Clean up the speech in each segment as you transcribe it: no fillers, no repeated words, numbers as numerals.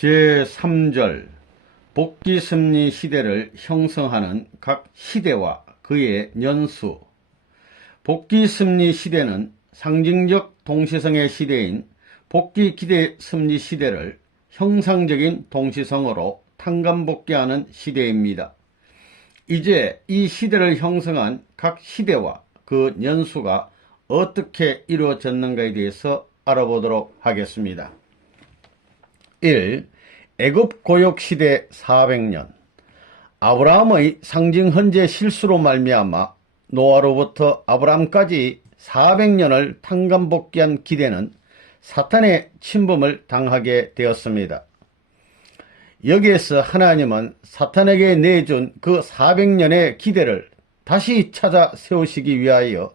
제3절 복귀승리 시대를 형성하는 각 시대와 그의 연수. 복귀승리 시대는 상징적 동시성의 시대인 복귀기대 승리 시대를 형상적인 동시성으로 탕감복귀하는 시대입니다. 이제 이 시대를 형성한 각 시대와 그 연수가 어떻게 이루어졌는가에 대해서 알아보도록 하겠습니다. 1. 애굽 고역 시대 400년. 아브라함의 상징 헌재 실수로 말미암아 노아로부터 아브라함까지 400년을 탕감복귀한 기대는 사탄의 침범을 당하게 되었습니다. 여기에서 하나님은 사탄에게 내준 그 400년의 기대를 다시 찾아 세우시기 위하여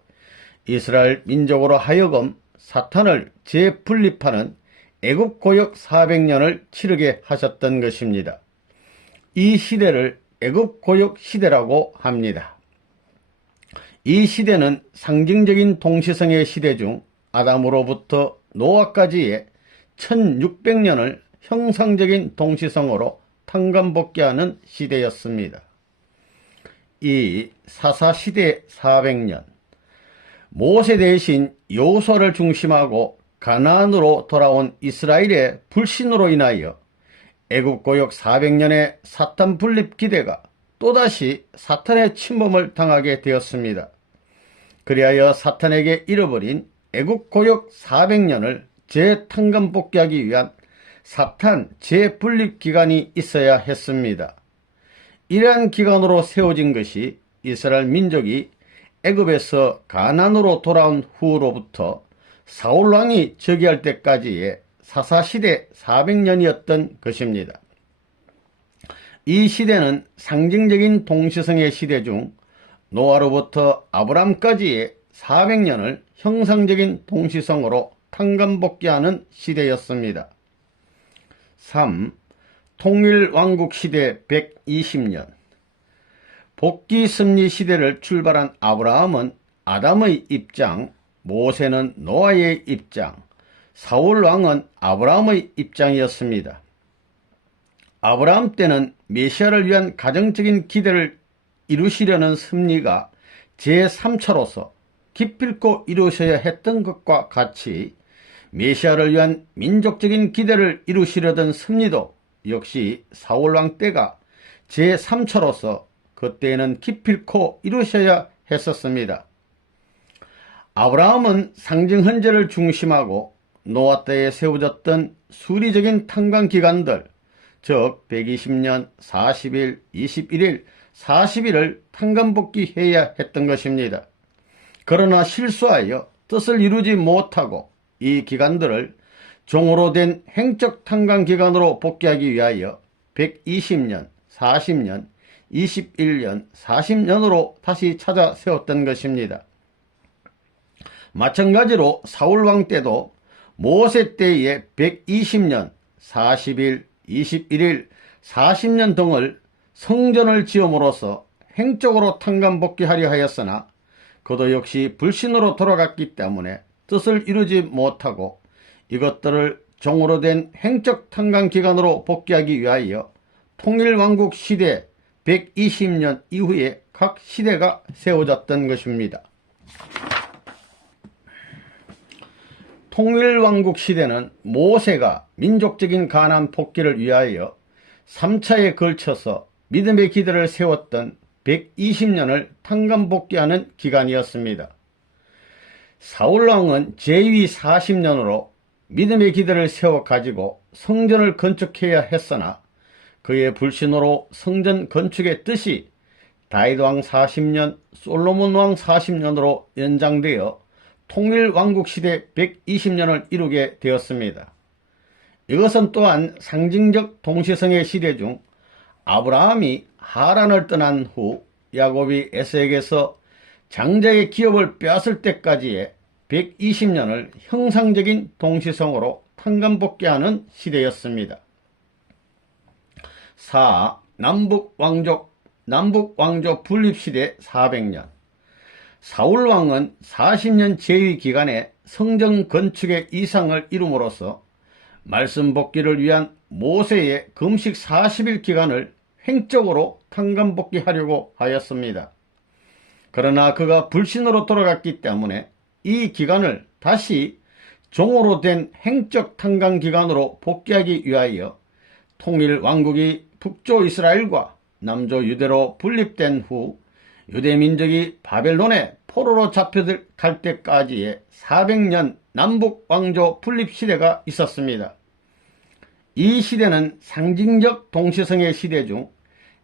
이스라엘 민족으로 하여금 사탄을 재분립하는 애굽 고역 400년을 치르게 하셨던 것입니다. 이 시대를 애굽 고역 시대라고 합니다. 이 시대는 상징적인 동시성의 시대 중 아담으로부터 노아까지의 1600년을 형상적인 동시성으로 탕감복귀하는 시대였습니다. 이 사사시대 400년. 모세 대신 여호수아를 중심하고 가나안으로 돌아온 이스라엘의 불신으로 인하여 애굽 고역 400년의 사탄 분립 기대가 또다시 사탄의 침범을 당하게 되었습니다. 그리하여 사탄에게 잃어버린 애굽 고역 400년을 재탕감복귀하기 위한 사탄 재분립 기간이 있어야 했습니다. 이러한 기간으로 세워진 것이 이스라엘 민족이 애굽에서 가나안으로 돌아온 후로부터 사울왕이 즉위할 때까지의 사사시대 400년이었던 것입니다. 이 시대는 상징적인 동시성의 시대 중 노아로부터 아브람까지의 400년을 형상적인 동시성으로 탕감복귀하는 시대였습니다. 3. 통일왕국시대 120년. 복귀승리 시대를 출발한 아브라함은 아담의 입장, 모세는 노아의 입장, 사울왕은 아브라함의 입장이었습니다. 아브라함 때는 메시아를 위한 가정적인 기대를 이루시려는 섭리가 제3차로서 기필코 이루셔야 했던 것과 같이 메시아를 위한 민족적인 기대를 이루시려던 섭리도 역시 사울왕 때가 제3차로서 그때에는 기필코 이루셔야 했었습니다. 아브라함은 상징 헌재를 중심하고 노아 때에 세워졌던 수리적인 탕감기간들, 즉 120년, 40일, 21일, 40일을 탕감복귀해야 했던 것입니다. 그러나 실수하여 뜻을 이루지 못하고 이 기간들을 종으로 된 행적 탕감기간으로 복귀하기 위하여 120년, 40년, 21년, 40년으로 다시 찾아 세웠던 것입니다. 마찬가지로 사울왕 때도 모세 때의 120년, 40일, 21일, 40년 등을 성전을 지음으로써 행적으로 탕감복귀하려 하였으나 그도 역시 불신으로 돌아갔기 때문에 뜻을 이루지 못하고 이것들을 종으로 된 행적 탕감기간으로 복귀하기 위하여 통일왕국 시대 120년 이후에 각 시대가 세워졌던 것입니다. 통일왕국 시대는 모세가 민족적인 가나안 복귀를 위하여 3차에 걸쳐서 믿음의 기대를 세웠던 120년을 탕감복귀하는 기간이었습니다. 사울왕은 제위 40년으로 믿음의 기대를 세워가지고 성전을 건축해야 했으나 그의 불신으로 성전 건축의 뜻이 다윗왕 40년, 솔로몬왕 40년으로 연장되어 통일왕국시대 120년을 이루게 되었습니다. 이것은 또한 상징적 동시성의 시대 중 아브라함이 하란을 떠난 후 야곱이 에서에게서 장자의 기업을 빼앗을 때까지의 120년을 형상적인 동시성으로 탕감복귀하는 시대였습니다. 4. 남북왕조 분립시대 400년. 사울왕은 40년 재위 기간에 성전 건축의 이상을 이룸으로써 말씀 복귀를 위한 모세의 금식 40일 기간을 횡적으로 탕감복귀하려고 하였습니다. 그러나 그가 불신으로 돌아갔기 때문에 이 기간을 다시 종으로 된 행적 탕감 기간으로 복귀하기 위하여 통일 왕국이 북조 이스라엘과 남조 유대로 분립된 후 유대 민족이 바벨론의 포로로 잡혀갈 때까지의 400년 남북 왕조 분립 시대가 있었습니다. 이 시대는 상징적 동시성의 시대 중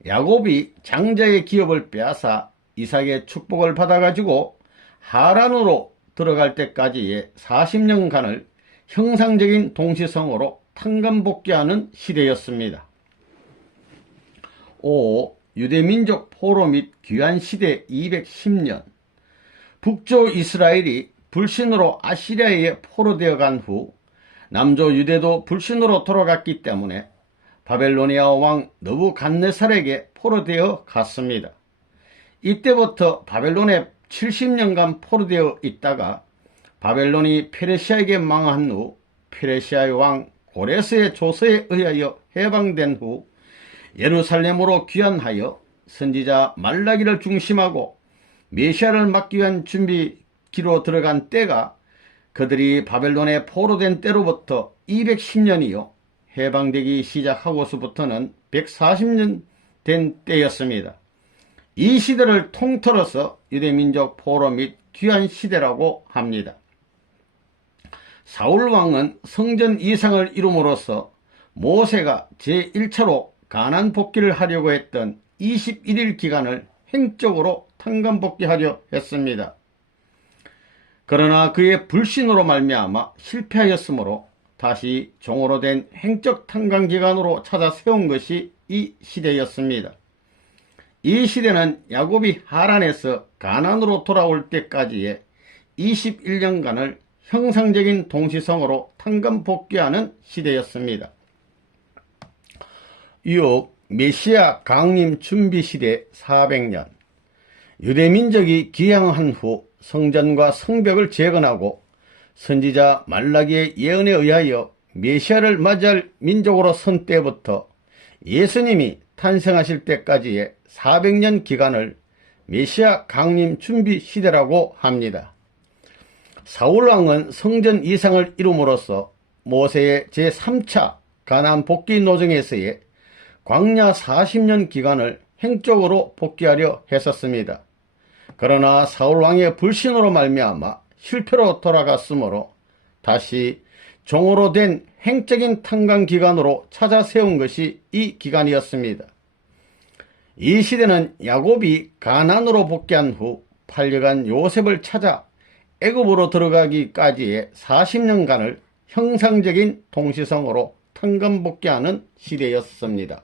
야곱이 장자의 기업을 빼앗아 이삭의 축복을 받아가지고 하란으로 들어갈 때까지의 40년간을 형상적인 동시성으로 탕감복귀하는 시대였습니다. 5. 유대민족 포로 및 귀환시대 210년. 북조 이스라엘이 불신으로 아시리아에 포로되어 간 후 남조 유대도 불신으로 돌아갔기 때문에 바벨로니아 왕 느부갓네살에게 포로되어 갔습니다. 이때부터 바벨론에 70년간 포로되어 있다가 바벨론이 페르시아에게 망한 후 페르시아의 왕 고레스의 조서에 의하여 해방된 후 예루살렘으로 귀환하여 선지자 말라기를 중심하고 메시아를 맞기 위한 준비기로 들어간 때가 그들이 바벨론에 포로된 때로부터 210년이요 해방되기 시작하고서부터는 140년 된 때였습니다. 이 시대를 통틀어서 유대민족 포로 및 귀환 시대라고 합니다. 사울왕은 성전 이상을 이룸으로써 모세가 제1차로 가나안 복귀를 하려고 했던 21일 기간을 행적으로 탕감복귀하려 했습니다. 그러나 그의 불신으로 말미암아 실패하였으므로 다시 종으로 된 행적 탕감 기간으로 찾아 세운 것이 이 시대였습니다. 이 시대는 야곱이 하란에서 가나안으로 돌아올 때까지의 21년간을 형상적인 동시성으로 탕감복귀하는 시대였습니다. 6. 메시아 강림 준비 시대 400년. 유대민족이 귀향한 후 성전과 성벽을 재건하고 선지자 말라기의 예언에 의하여 메시아를 맞이할 민족으로 선 때부터 예수님이 탄생하실 때까지의 400년 기간을 메시아 강림 준비 시대라고 합니다. 사울왕은 성전 이상을 이룸으로써 모세의 제3차 가나안 복귀 노정에서의 광야 40년 기간을 행적으로 복귀하려 했었습니다. 그러나 사울왕의 불신으로 말미암아 실패로 돌아갔으므로 다시 종으로 된 행적인 탕감 기간으로 찾아 세운 것이 이 기간이었습니다. 이 시대는 야곱이 가나안으로 복귀한 후 팔려간 요셉을 찾아 애굽으로 들어가기까지의 40년간을 형상적인 동시성으로 탕감 복귀하는 시대였습니다.